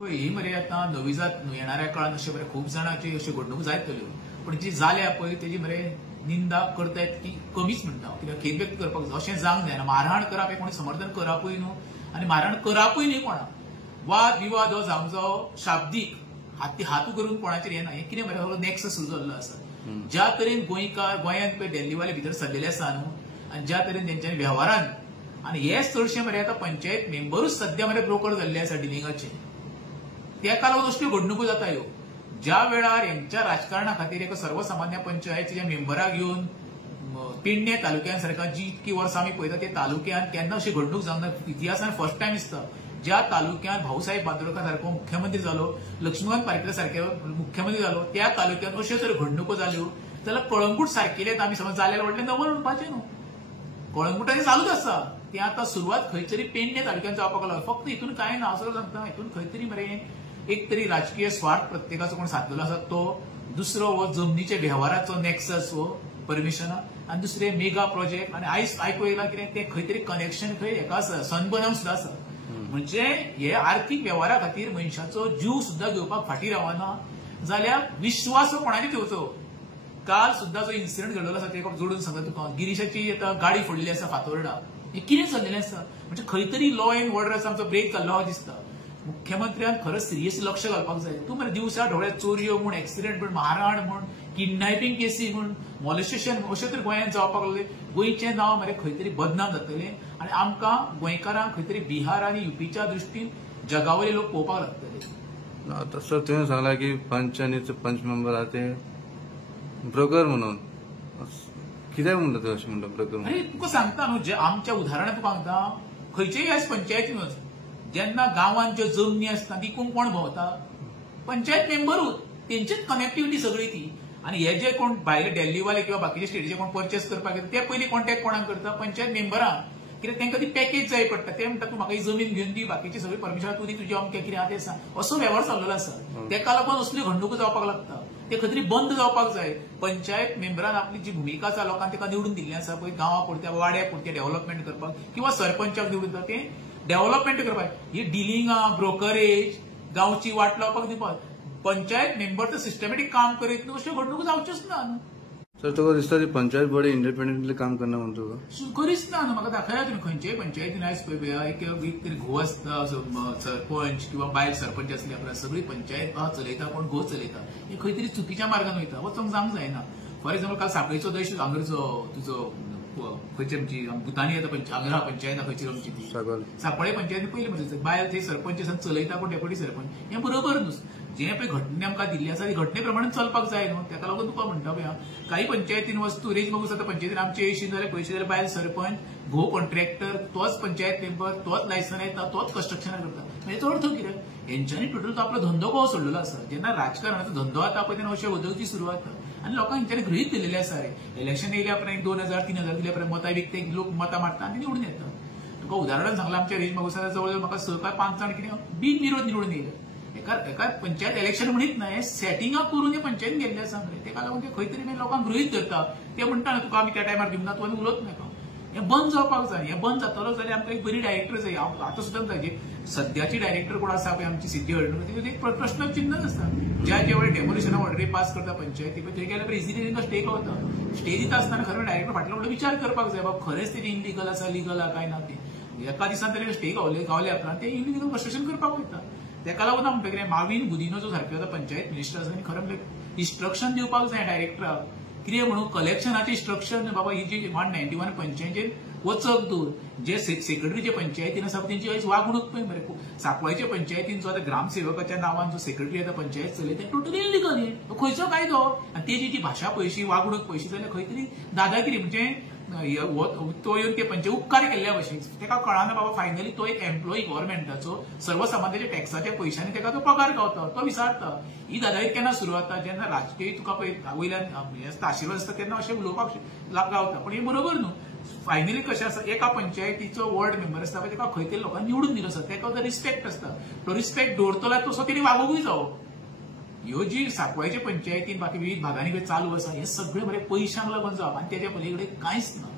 ही मरे आता नवी जात येणाऱ्या काळात अशे मरे खूप जाणांची अशी घडणूक जायतल्यो, पण जी जाल्या पळय तेजी मरे निंदा करतायत ती कमीच म्हणटा कित्याक खेद व्यक्त करपाक जाय अशें जावंक जायना. मारहाण करप हे कोणी समर्थन करपूय न्हू आनी मारहाण करपूय न्ही कोणाक. वाद विवाद हो जावंक जावो शाब्दीक हातू करून कोणाचेर येना. हे कितें मरे सगळो नॅक्सस जाल्लो आसा. ज्या तरेन गोंयांत पळय दिल्लीवाले भितर सल्लेले आसा न्हू आनी ज्या तरेन तेंच्यांनी वेव्हारान आनी हेच चडशे मरे आतां पंचायत मेंबरूच सध्या मरे ब्रोकर जाल्ले आसा डिलिंगाचे. तेका लागून असल्यो घडणुको जाता ह्यो. ज्या वेळार यांच्या राजकारणा खातीर एक सर्वसामान्य पंचायतीच्या मेंबराक घेवन पेडणे तालुक्यान सारखा जी इतकी वर्सां आमी पळयता ते तालुक्यान केन्ना अशी घडणूक जावंक ना. इतिहासान फर्स्ट टायम दिसता. ज्या तालुक्यात भाऊसाहेब बांदोडकर सारको मुख्यमंत्री जालो, लक्ष्मीकांत पार्सेकर सारके मुख्यमंत्री जालो, त्या तालुक्यात अश्यो जर घडणुको जाल्यो जाल्यार कळंगूट सारकेले आमी समज जाल्यार व्हडलें नवल म्हणपाचें न्हू. कळंगुटांनी चालूच आसा. ते आतां सुरवात खंय तरी पेडणे तालुक्यात जावपाक लागला. फक्त हितून कांय ना असो सांगता. हितून खंय तरी मरे एक तरी राजकीय स्वार्थ प्रत्येकाचो कोण साधलेलो आसा तो, दुसरो हो जमनीचे व्यवहाराचो नॅक्सस हो परमिशन, आनी दुसरे मेगा प्रोजेक्ट. आनी आयज आयकूं येयला कितें ते खंय तरी कनेक्शन खंय हेका आसा सनबर्नाक सुद्दां आसा. म्हणजे हे आर्थीक व्यवहारा खातीर मनशाचो जीव सुद्दां घेवपाक फाटीं रावना जाल्यार विश्वास कोणाचे ठेवचो. काल सुद्दां जो इन्सिडंट घडलेलो आसा तेका जोडून सांगता तुका. गिरीशाची आतां गाडी फोडलेली आसा फातोर्डा. हे कितें चल्लेलें आसा. म्हणजे खंय तरी लॉ एंड ऑर्डर आमचो ब्रेक जाल्लो हो दिसता. मुख्यमंत्र्यान खरंच सिरियस लक्ष घालपाक जाय. तूं मरे दिवसा ढोळे चोरयो म्हूण, एक्सिडेंट म्हूण, मारहाण म्हूण, किडनॅपिंग केसी म्हूण, मॉलेस्टेशन अशें तरी गोंयांत जावपाक लागले. गोंयचें नांव मरे खंय तरी बदनाम जातलें आनी आमकां गोंयकारांक खंय तरी बिहार आनी युपीच्या दृश्टीन जगावयले लोक पळोवपाक लागतले. आता सर तुवें सांगला की पंच आनी पंच मेंबर आहा ते ब्रोकर म्हणून कित्याक म्हणटा तूं अशें म्हणटा ब्रोकर म्हणून? तुका सांगता न्हू, जे आमच्या उदाहरणां तुका सांगता. खंयचेय आज पंचायतीन वच, जेन्ना गांवांत ज्यो जमनी आसता ती कोण भोंवता? पंचायत मेंबरूच. तेंचीच कनेक्टिव्हिटी सगळी ती. आनी हे जे कोण भायले दिल्लीवाले किंवा बाकीचे स्टेटीचे कोण परचेस करपाक येता ते पयलीं कॉन्टॅक्ट कोणाक करता? पंचायत मेंबरांक. कित्याक तांकां ती पॅकेज जाय पडटा. ते म्हणटा तूं म्हाका ही जमीन घेवन दी, बाकीची सगळी परमिशन तूं दी, तुजें अमकें कितें आहा तें सांग. असो वेव्हार चाललेलो आसा. तेका लागून असल्यो घडणुको जावपाक लागता. ते खंय तरी बंद जावपाक जाय. पंचायत मेंबरान आपली जी भुमिका आसा लोकांक ताका निवडून दिल्ली आसा पळय गांवा पुरत्या वाड्या पुरत्या डेव्हलपमेंट करपाक किंवा सरपंचाक निवडून दिता ते डेव्हलपमेंट करपाक. ही डिलिंगां, ब्रोकरेज, गांवची वाट लावपाक दिवपाक पंचायत मेंबर तर सिस्टमॅटीक काम करीत न्हू. अश्यो घडणुको जावच्योच ना. सर तुका दिसता ती पंचायत बॉडी इंडिपेंडेंटली काम करना म्हणून तुका? करीच ना. म्हाका दाखया तुमी खंयचेय पंचायतीन आयज पळय एक तरी घोव आसता सरपंच किंवा बायल सरपंच आसली आपल्याक सगळी पंचायत चलयता कोण घोव चलयता. हे खंय तरी चुकीच्या मार्गान वयता. वचोंक जावंक जायना. फॉर एक्झाम्पल काल सांखळेचो देश हांगरचो तुजो खंयची आमची भुतानी येता हांगर पंचायत खंयची आमची ती सांपळे पंचायती पयली म्हणजे बायल थंय सरपंच चलयता कोण डेप्युटी सरपंच. हें बरोबर न्हू. जे पळय घटने आमकां दिल्ली आसा ती घटने प्रमाणे चलपाक जाय न्हू. तेका लागून तुका म्हणटा पळय काही पंचायतीन वस्तू रेंज बघूं जाता. पंचायतीन आमचे येयशीं जाल्यार पयशे जाल्यार बायल सरपंच, घोव कॉन्ट्रॅक्टर, तोच पंचायत मेंबर, तोच लायसन येता, तोच कन्स्ट्रक्शन करता. हेचो अर्थ कितें? हेंच्यांनी टोटल तो आपलो धंदो कसो सोडलेलो आसा. जेन्ना राजकारणाचो धंदो जाता पळय तेन्ना अशें उद्योगची सुरवात जाता. आनी लोकांक हेंच्यांनी गृहीत दिल्लेले आसा रे. इलेक्शन येयल्या उपरांत 2000-3000 दिल्या उपरांत मतां विकते लोक मतां मारता आनी निवडून येता. तुका उदाहरण सांगलां आमच्या रेंज बघूं जवळ म्हाका 6 काय 5 जाण कितें बिनविरोध निवडून येयले. एका पंचायत इलेक्शन म्हणीत ना, हे सेटिंगाक करून हे पंचायत गेल्ले आसा मरे. तेका लागून ते खंय तरी लोकांक गृहीत धरता. ते म्हणटा ना तुका आमी त्या टायमार दिवना तूं आनी उलोवच नाका. हें बंद जावपाक जाय. हें बंद जातलो जाल्यार आमकां एक बरी डायरेक्टर जाय. आतां सुद्दां जाय सद्याची डायरेक्टर कोण आसा पळय आमची सिटी ऑर्डर एक प्रश्न चिन्हच आसता. ज्या वेळी डेमोलिशन ऑर्डरी पास करता पंचायती पळय थंय गेल्यार इजिली तांकां स्टे गावता. स्टे दिता आसतना खरें डायरेक्टर फाटलो म्हणून विचार करपाक जाय बाबा खरेंच ते इनलिगल आसा लिगल आहा काय ना ते. एका दिसान तरी स्टे गावले उपरांत ते इनलिगल कन्स्ट्रक्शन करपाक वयता. तेका लागून म्हणटा कितें माविन गुदिनो जो सारको आतां पंचायत मिनिस्टर आसा खरें इन्स्ट्रक्शन दिवपाक जाय डायरेक्टराक. कितें म्हणून कलेक्शनाचे इन्स्ट्रक्शन बाबा ही जी 191 पंचायतीन वचक दूर. जे सेक्रेटरी जे पंचायतीन आसा तेंची आयज वागणूक पळय मरे. सांकवाळच्या पंचायतीन जो आतां ग्रामसेवकाच्या नांवान जो सेक्रेटरी आतां पंचायत चलयता ते टोटली इनलिगल. हे खंयचो कायदो? आनी तेजी ती भाशा पयशी वागणूक पयशी जाल्यार खंय तरी दादागिरी. म्हणजे तो येवन ते पंचायत उपकार केल्ल्या भशेन तेका कळना बाबा फायनली तो एक एम्प्लॉई गव्हर्नमेंटाचो सर्वसामान्याच्या टॅक्साच्या पयशांनी तेका तो पगार गावता. तो विचारता ही दादागिरी केन्ना सुरू जाता? जेन्ना राजकीय तुका पळय वयल्यान आशिर्वाद आसता तेन्ना अशें उलोवपाक गावता. पण हे बरोबर न्हू. फायनली कशें आसा एका पंचायतीचो वॉर्ड मेंबर आसता पळय तेका खंय तरी लोकांनी निवडून दिलो आसता. तेका तो रिस्पेक्ट आसता. तो रिस्पेक्ट दवरतलो तसो तेणी वागोवूय जावो. ह्यो जी सांकवाळच्या पंचायतीन बाकी विविध भागांनी चालू आसा हे सगळे बरे पयशांक लागून जावप आनी तेच्या पलीकडे कांयच ना.